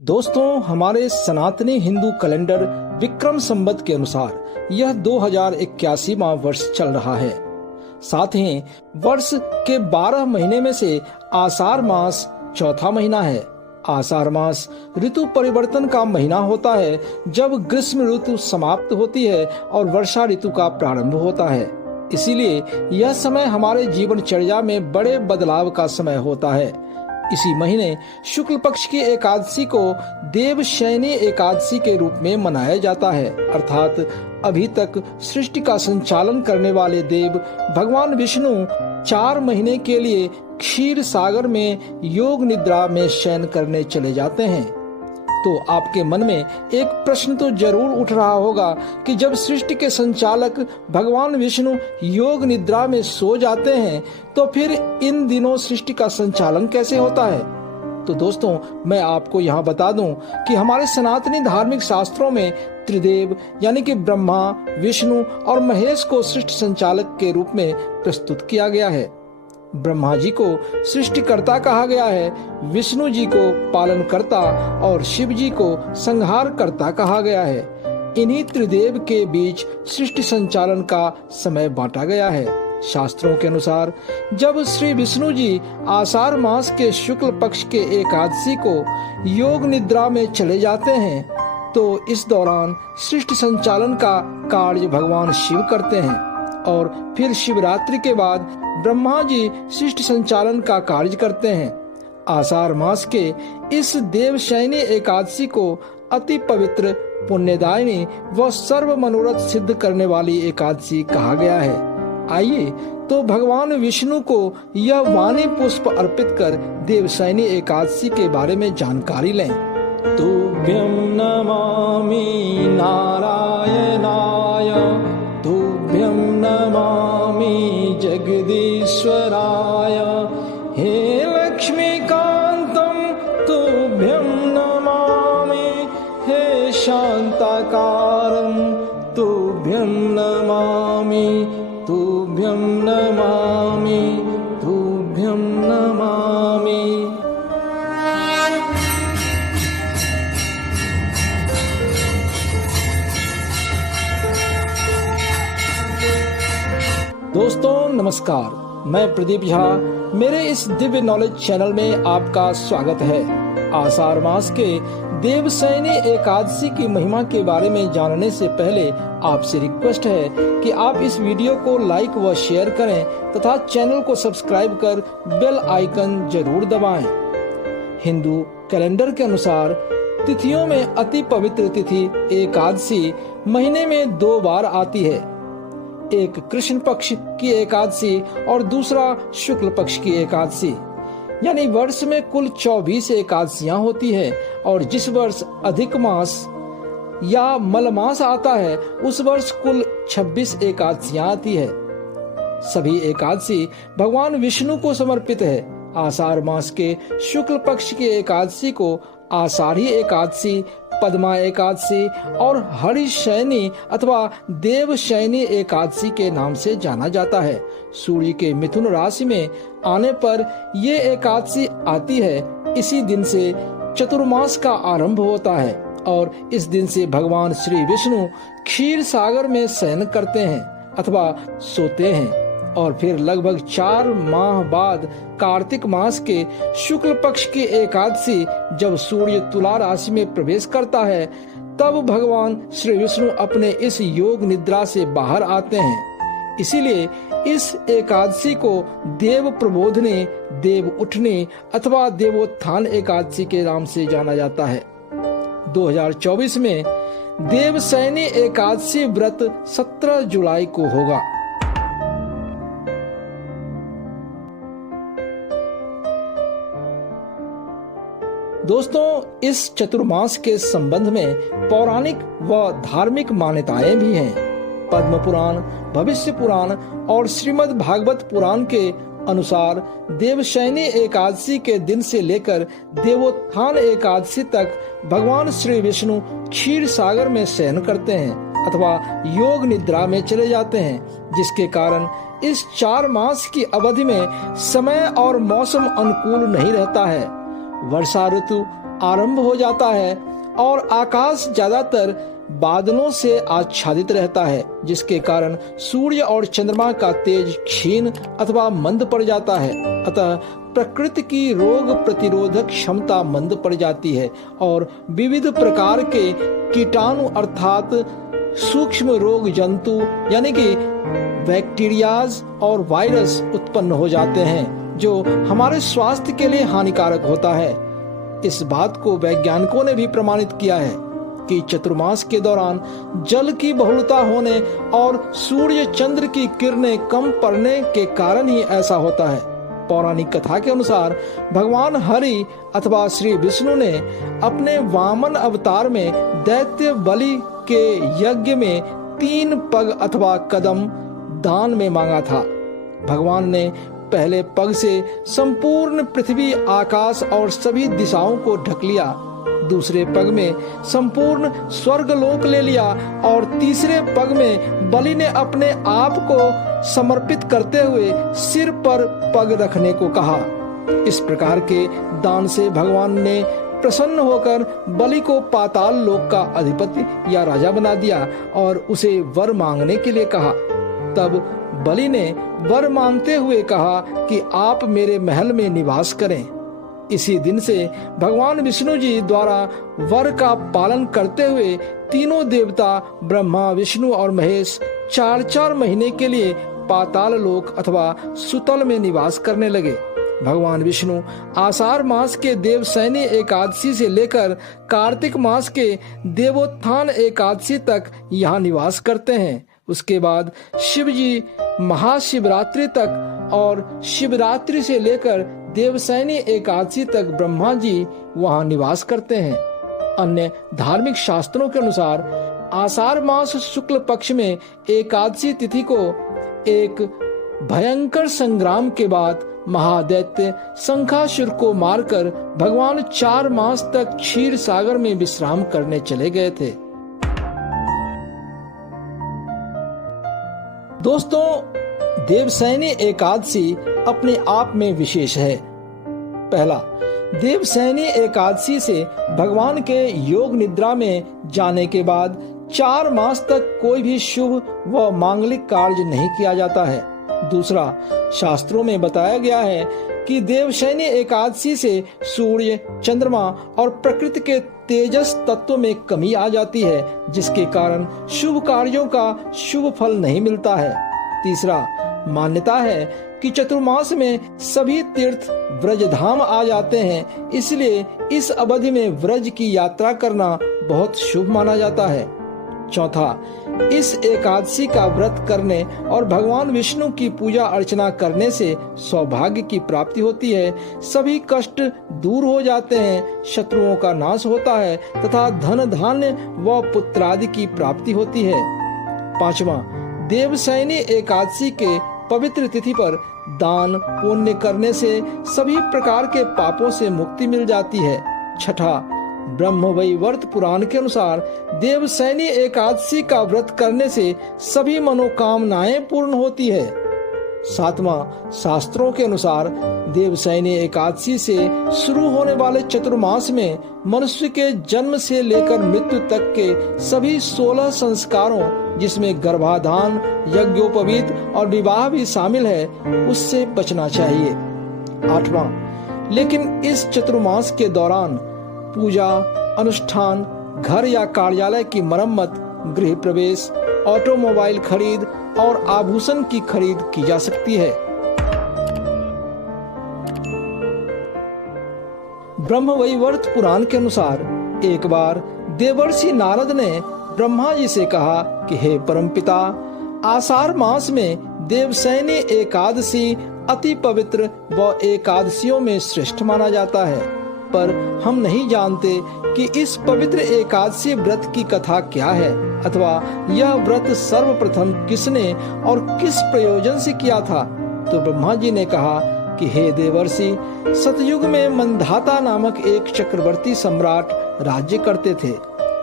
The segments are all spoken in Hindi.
दोस्तों, हमारे सनातनी हिंदू कैलेंडर विक्रम संवत के अनुसार यह 2081वां वर्ष चल रहा है। साथ ही वर्ष के 12 महीने में से आषाढ़ मास चौथा महीना है। आषाढ़ मास ऋतु परिवर्तन का महीना होता है, जब ग्रीष्म ऋतु समाप्त होती है और वर्षा ऋतु का प्रारंभ होता है। इसीलिए यह समय हमारे जीवनचर्या में बड़े बदलाव का समय होता है। इसी महीने शुक्ल पक्ष की एकादशी को देवशयनी एकादशी के रूप में मनाया जाता है। अर्थात अभी तक सृष्टि का संचालन करने वाले देव भगवान विष्णु 4 महीने के लिए क्षीर सागर में योग निद्रा में शयन करने चले जाते हैं। तो आपके मन में एक प्रश्न तो जरूर उठ रहा होगा कि जब सृष्टि के संचालक भगवान विष्णु योग निद्रा में सो जाते हैं तो फिर इन दिनों सृष्टि का संचालन कैसे होता है। तो दोस्तों, मैं आपको यहाँ बता दूं कि हमारे सनातनी धार्मिक शास्त्रों में त्रिदेव यानी कि ब्रह्मा, विष्णु और महेश को सृष्टि संचालक के रूप में प्रस्तुत किया गया है। ब्रह्मा जी को सृष्टिकर्ता कहा गया है, विष्णु जी को पालनकर्ता और शिव जी को संहारकर्ता कहा गया है। इन्हीं त्रिदेव के बीच सृष्टि संचालन का समय बांटा गया है। शास्त्रों के अनुसार जब श्री विष्णु जी आषाढ़ मास के शुक्ल पक्ष के एकादशी को योग निद्रा में चले जाते हैं तो इस दौरान सृष्टि संचालन का कार्य भगवान शिव करते हैं और फिर शिवरात्रि के बाद ब्रह्मा जी सृष्टि संचालन का कार्य करते हैं। आषाढ़ मास के इस देवशयनी एकादशी को अति पवित्र, पुण्यदायिनी व सर्व मनोरथ सिद्ध करने वाली एकादशी कहा गया है। आइए तो भगवान विष्णु को यह वाणी पुष्प अर्पित कर देवशयनी एकादशी के बारे में जानकारी लें। तुभ्यं नमामि नारायणाय, तुभ्यं नमामि जगदीश्वराय, हे लक्ष्मीकान्तं तुभ्यं नमामि, हे शान्ताकारं तुभ्यं नमामि, तुभ्यं नमामि, तुभ्यं नमामि। दोस्तों नमस्कार, मैं प्रदीप झा। मेरे इस दिव्य नॉलेज चैनल में आपका स्वागत है। आषाढ़ मास के देवशयनी एकादशी की महिमा के बारे में जानने से पहले आपसे रिक्वेस्ट है कि आप इस वीडियो को लाइक व शेयर करें तथा चैनल को सब्सक्राइब कर बेल आइकन जरूर दबाएं। हिंदू कैलेंडर के अनुसार तिथियों में अति पवित्र तिथि एकादशी महीने में 2 बार आती है। एक कृष्ण पक्ष की एकादशी और दूसरा शुक्ल पक्ष की एकादशी। यानी वर्ष में कुल 24 एकादशियां होती है और जिस वर्ष अधिक मास या मलमास आता है उस वर्ष कुल 26 एकादशियां आती है। सभी एकादशी भगवान विष्णु को समर्पित है। आषाढ़ मास के शुक्ल पक्ष की एकादशी को आषाढ़ी एकादशी, पद्मा एकादशी और हरिशयनी अथवा देवशयनी एकादशी के नाम से जाना जाता है। सूर्य के मिथुन राशि में आने पर ये एकादशी आती है। इसी दिन से चतुर्मास का आरंभ होता है और इस दिन से भगवान श्री विष्णु क्षीर सागर में शयन करते हैं अथवा सोते हैं और फिर लगभग 4 माह बाद कार्तिक मास के शुक्ल पक्ष की एकादशी जब सूर्य तुला राशि में प्रवेश करता है तब भगवान श्री विष्णु अपने इस योग निद्रा से बाहर आते हैं। इसीलिए इस एकादशी को देव प्रबोधनी, देव उठनी अथवा देवोत्थान एकादशी के नाम से जाना जाता है। 2024 में देवशयनी एकादशी व्रत 17 जुलाई को होगा। दोस्तों, इस चतुर्मास के संबंध में पौराणिक व धार्मिक मान्यताएं भी हैं। पद्म पुराण, भविष्य पुराण और श्रीमद् भागवत पुराण के अनुसार देवशयनी एकादशी के दिन से लेकर देवोत्थान एकादशी तक भगवान श्री विष्णु क्षीर सागर में शयन करते हैं अथवा योग निद्रा में चले जाते हैं, जिसके कारण इस 4 मास की अवधि में समय और मौसम अनुकूल नहीं रहता है। वर्षा ऋतु आरंभ हो जाता है और आकाश ज्यादातर बादलों से आच्छादित रहता है, जिसके कारण सूर्य और चंद्रमा का तेज क्षीण अथवा मंद पड़ जाता है। अतः प्रकृति की रोग प्रतिरोधक क्षमता मंद पड़ जाती है और विविध प्रकार के कीटाणु अर्थात सूक्ष्म रोग जंतु यानी कि बैक्टीरियाज और वायरस उत्पन्न हो जाते हैं, जो हमारे स्वास्थ्य के लिए हानिकारक होता है। इस बात को वैज्ञानिकों ने भी प्रमाणित किया है कि चतुर्मास के दौरान जल की बहुलता होने और सूर्य चंद्र की किरणें कम पड़ने के कारण ही ऐसा होता है। पौराणिक कथा के अनुसार भगवान हरि अथवा श्री विष्णु ने अपने वामन अवतार में दैत्य बलि के यज्ञ में 3 पग अथवा कदम दान में मांगा था। भगवान ने पहले पग से संपूर्ण पृथ्वी, आकाश और सभी दिशाओं को ढक लिया, दूसरे पग में संपूर्ण स्वर्गलोक ले लिया और तीसरे पग में बलि ने अपने आप को समर्पित करते हुए सिर पर पग रखने को कहा। इस प्रकार के दान से भगवान ने प्रसन्न होकर बलि को पाताल लोक का अधिपति या राजा बना दिया और उसे वर मांगने के लिए कहा। तब बलि ने वर मांगते हुए कहा कि आप मेरे महल में निवास करें। इसी दिन से भगवान विष्णु जी द्वारा वर का पालन करते हुए तीनों देवता ब्रह्मा, विष्णु और महेश 4-4 महीने के लिए पाताल लोक अथवा सुतल में निवास करने लगे। भगवान विष्णु आषाढ़ मास के देवशयनी एकादशी से लेकर कार्तिक मास के देवोत्थान एकादशी तक यहाँ निवास करते हैं। उसके बाद शिव जी महाशिवरात्रि तक और शिवरात्रि से लेकर देवशयनी एकादशी तक ब्रह्मा जी वहाँ निवास करते हैं। अन्य धार्मिक शास्त्रों के अनुसार आषाढ़ मास शुक्ल पक्ष में एकादशी तिथि को एक भयंकर संग्राम के बाद महादैत्य शंखासुर को मारकर भगवान 4 मास तक क्षीर सागर में विश्राम करने चले गए थे। दोस्तों, देवशयनी एकादशी अपने आप में विशेष है। पहला, देवशयनी एकादशी से भगवान के योग निद्रा में जाने के बाद 4 मास तक कोई भी शुभ व मांगलिक कार्य नहीं किया जाता है। दूसरा, शास्त्रों में बताया गया है कि देवशयनी एकादशी से सूर्य, चंद्रमा और प्रकृति के तेजस तत्व में कमी आ जाती है, जिसके कारण शुभ कार्यों का शुभ फल नहीं मिलता है। तीसरा, मान्यता है कि चतुर्मास में सभी तीर्थ व्रजधाम आ जाते हैं, इसलिए इस अवधि में व्रज की यात्रा करना बहुत शुभ माना जाता है। चौथा, इस एकादशी का व्रत करने और भगवान विष्णु की पूजा अर्चना करने से सौभाग्य की प्राप्ति होती है, सभी कष्ट दूर हो जाते हैं, शत्रुओं का नाश होता है तथा धन धान्य व पुत्रादि की प्राप्ति होती है। पांचवा, देवशयनी एकादशी के पवित्र तिथि पर दान पुण्य करने से सभी प्रकार के पापों से मुक्ति मिल जाती है। छठा, ब्रह्मवैवर्त पुराण के अनुसार देवशयनी एकादशी का व्रत करने से सभी मनोकामनाएं पूर्ण होती है। सातवां, शास्त्रों के अनुसार देवशयनी एकादशी से शुरू होने वाले चतुर्मास में मनुष्य के जन्म से लेकर मृत्यु तक के सभी 16 संस्कारों, जिसमें गर्भाधान, यज्ञोपवीत और विवाह भी शामिल है, उससे बचना चाहिए। आठवां, लेकिन इस चतुर्मास के दौरान पूजा, अनुष्ठान, घर या कार्यालय की मरम्मत, गृह प्रवेश, ऑटोमोबाइल खरीद और आभूषण की खरीद की जा सकती है। ब्रह्मवैवर्त पुराण के अनुसार एक बार देवर्षि नारद ने ब्रह्मा जी से कहा कि हे परमपिता, आषाढ़ मास में देवशयनी एकादशी अति पवित्र व एकादशियों में श्रेष्ठ माना जाता है, पर हम नहीं जानते कि इस पवित्र एकादशी व्रत की कथा क्या है अथवा यह व्रत सर्वप्रथम किसने और किस प्रयोजन से किया था। तो ब्रह्मा जी ने कहा कि हे देवर्षि, सतयुग में मंधाता नामक एक चक्रवर्ती सम्राट राज्य करते थे।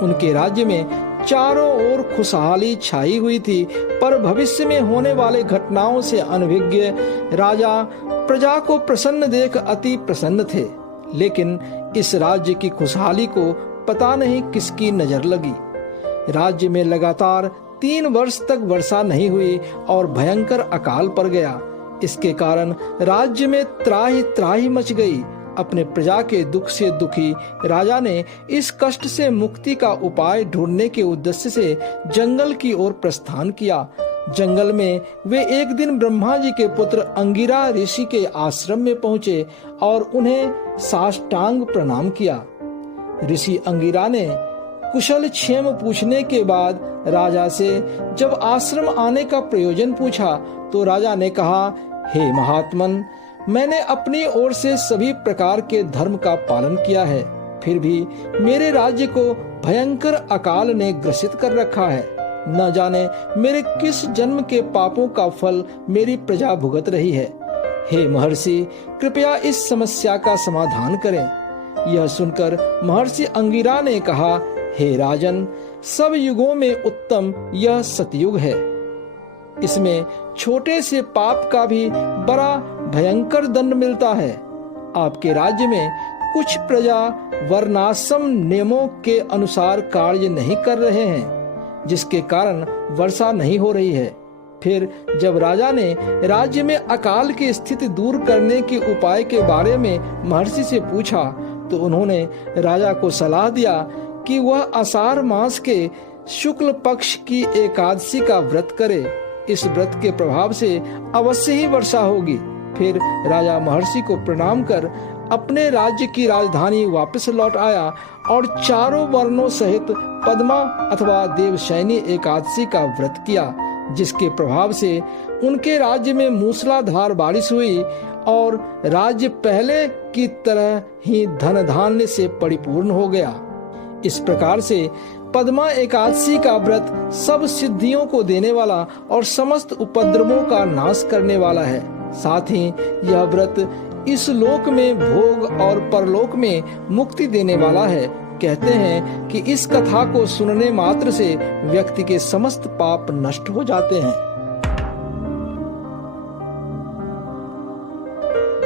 उनके राज्य में चारों ओर खुशहाली छाई हुई थी, पर भविष्य में होने वाले घटनाओं से अनभिज्ञ राजा प्रजा को प्रसन्न देख अति प्रसन्न थे। लेकिन इस राज्य की खुशहाली को पता नहीं किसकी नजर लगी। राज्य में लगातार 3 वर्ष तक वर्षा नहीं हुई और भयंकर अकाल पड़ गया। इसके कारण राज्य में त्राहि त्राहि मच गई। अपने प्रजा के दुख से दुखी राजा ने इस कष्ट से मुक्ति का उपाय ढूंढने के उद्देश्य से जंगल की ओर प्रस्थान किया। जंगल में वे एक दिन ब्रह्मा जी के पुत्र अंगिरा ऋषि के आश्रम में पहुंचे और उन्हें साष्टांग प्रणाम किया। ऋषि अंगिरा ने कुशल क्षेम पूछने के बाद राजा से जब आश्रम आने का प्रयोजन पूछा तो राजा ने कहा, हे महात्मन, मैंने अपनी ओर से सभी प्रकार के धर्म का पालन किया है, फिर भी मेरे राज्य को भयंकर अकाल ने ग्रसित कर रखा है। न जाने मेरे किस जन्म के पापों का फल मेरी प्रजा भुगत रही है। हे महर्षि, कृपया इस समस्या का समाधान करें। यह सुनकर महर्षि अंगिरा ने कहा, हे राजन, सब युगों में उत्तम यह सतयुग है। इसमें छोटे से पाप का भी बड़ा भयंकर दंड मिलता है। आपके राज्य में कुछ प्रजा वर्णाश्रम नियमों के अनुसार कार्य नहीं कर रहे हैं, जिसके कारण वर्षा नहीं हो रही है। फिर जब राजा ने राज्य में अकाल की स्थिति दूर करने के उपाय के बारे में महर्षि से पूछा तो उन्होंने राजा को सलाह दिया कि वह आषाढ़ मास के शुक्ल पक्ष की एकादशी का व्रत करे। इस व्रत के प्रभाव से अवश्य ही वर्षा होगी। फिर राजा महर्षि को प्रणाम कर अपने राज्य की राजधानी वापस लौट आया और चारों वर्णों सहित पद्मा अथवा देवशयनी एकादशी का व्रत किया, जिसके प्रभाव से उनके राज्य में मूसलाधार बारिश हुई और राज्य पहले की तरह ही धन धान्य से परिपूर्ण हो गया। इस प्रकार से पद्मा एकादशी का व्रत सब सिद्धियों को देने वाला और समस्त उपद्रवों का नाश करने वाला है। साथ ही यह व्रत इस लोक में भोग और परलोक में मुक्ति देने वाला है। कहते हैं कि इस कथा को सुनने मात्र से व्यक्ति के समस्त पाप नष्ट हो जाते हैं।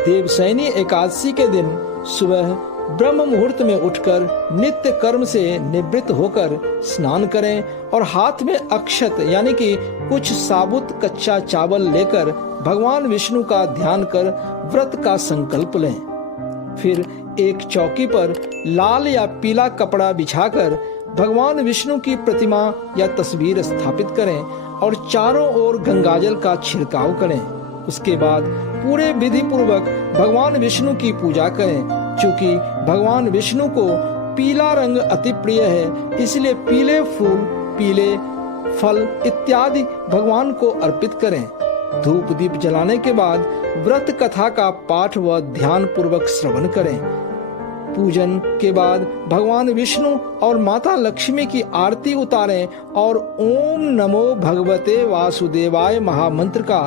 देवशयनी एकादशी के दिन सुबह ब्रह्म मुहूर्त में उठकर नित्य कर्म से निवृत्त होकर स्नान करें और हाथ में अक्षत यानी कि कुछ साबुत कच्चा चावल लेकर भगवान विष्णु का ध्यान कर व्रत का संकल्प लें। फिर एक चौकी पर लाल या पीला कपड़ा बिछाकर भगवान विष्णु की प्रतिमा या तस्वीर स्थापित करें और चारों ओर गंगाजल का छिड़काव करें। उसके बाद पूरे विधि पूर्वक भगवान विष्णु की पूजा करें। चूंकि भगवान विष्णु को पीला रंग अति प्रिय है, इसलिए पीले फूल, पीले फल इत्यादि भगवान को अर्पित करें। धूप दीप जलाने के बाद व्रत कथा का पाठ व ध्यान पूर्वक श्रवण करें। पूजन के बाद भगवान विष्णु और माता लक्ष्मी की आरती उतारें और ओम नमो भगवते वासुदेवाय महामंत्र का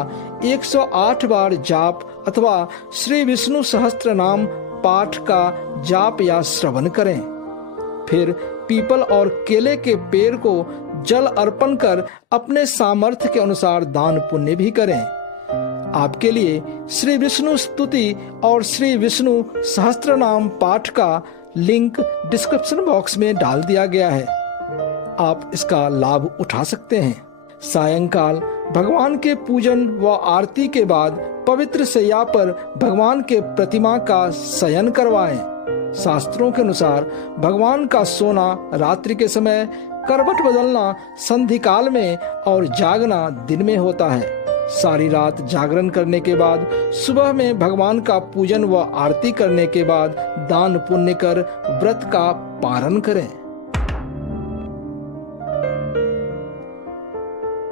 108 बार जाप अथवा श्री विष्णु सहस्त्र नाम पाठ का जाप या श्रवण करें। फिर पीपल और केले के पेड़ को जल अर्पण कर अपने सामर्थ्य के अनुसार दान पुण्य भी करें। आपके लिए श्री विष्णु स्तुति और श्री विष्णु सहस्त्र नाम पाठ का लिंक डिस्क्रिप्शन बॉक्स में डाल दिया गया है, आप इसका लाभ उठा सकते हैं। सायंकाल भगवान के पूजन व आरती के बाद पवित्र शैया पर भगवान के प्रतिमा का शयन करवाएं। शास्त्रों के अनुसार भगवान का सोना रात्रि के समय, करवट बदलना संधि काल में और जागना दिन में होता है। सारी रात जागरण करने के बाद सुबह में भगवान का पूजन व आरती करने के बाद दान पुण्य कर व्रत का पारण करें।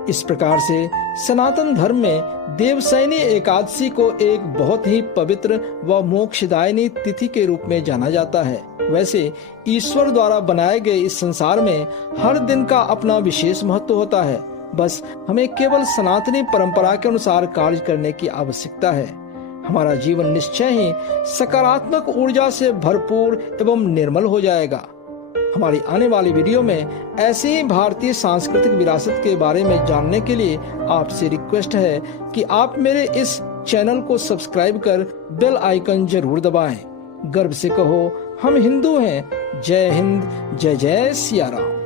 इस प्रकार से सनातन धर्म में देवशयनी एकादशी को एक बहुत ही पवित्र व मोक्षदायिनी तिथि के रूप में जाना जाता है। वैसे ईश्वर द्वारा बनाए गए इस संसार में हर दिन का अपना विशेष महत्व होता है। बस हमें केवल सनातनी परंपरा के अनुसार कार्य करने की आवश्यकता है। हमारा जीवन निश्चय ही सकारात्मक ऊर्जा से भरपूर एवं निर्मल हो जाएगा। हमारी आने वाली वीडियो में ऐसे ही भारतीय सांस्कृतिक विरासत के बारे में जानने के लिए आपसे रिक्वेस्ट है कि आप मेरे इस चैनल को सब्सक्राइब कर बेल आइकन जरूर दबाएं। गर्व से कहो, हम हिंदू हैं। जय हिंद, जय जय सिया राम।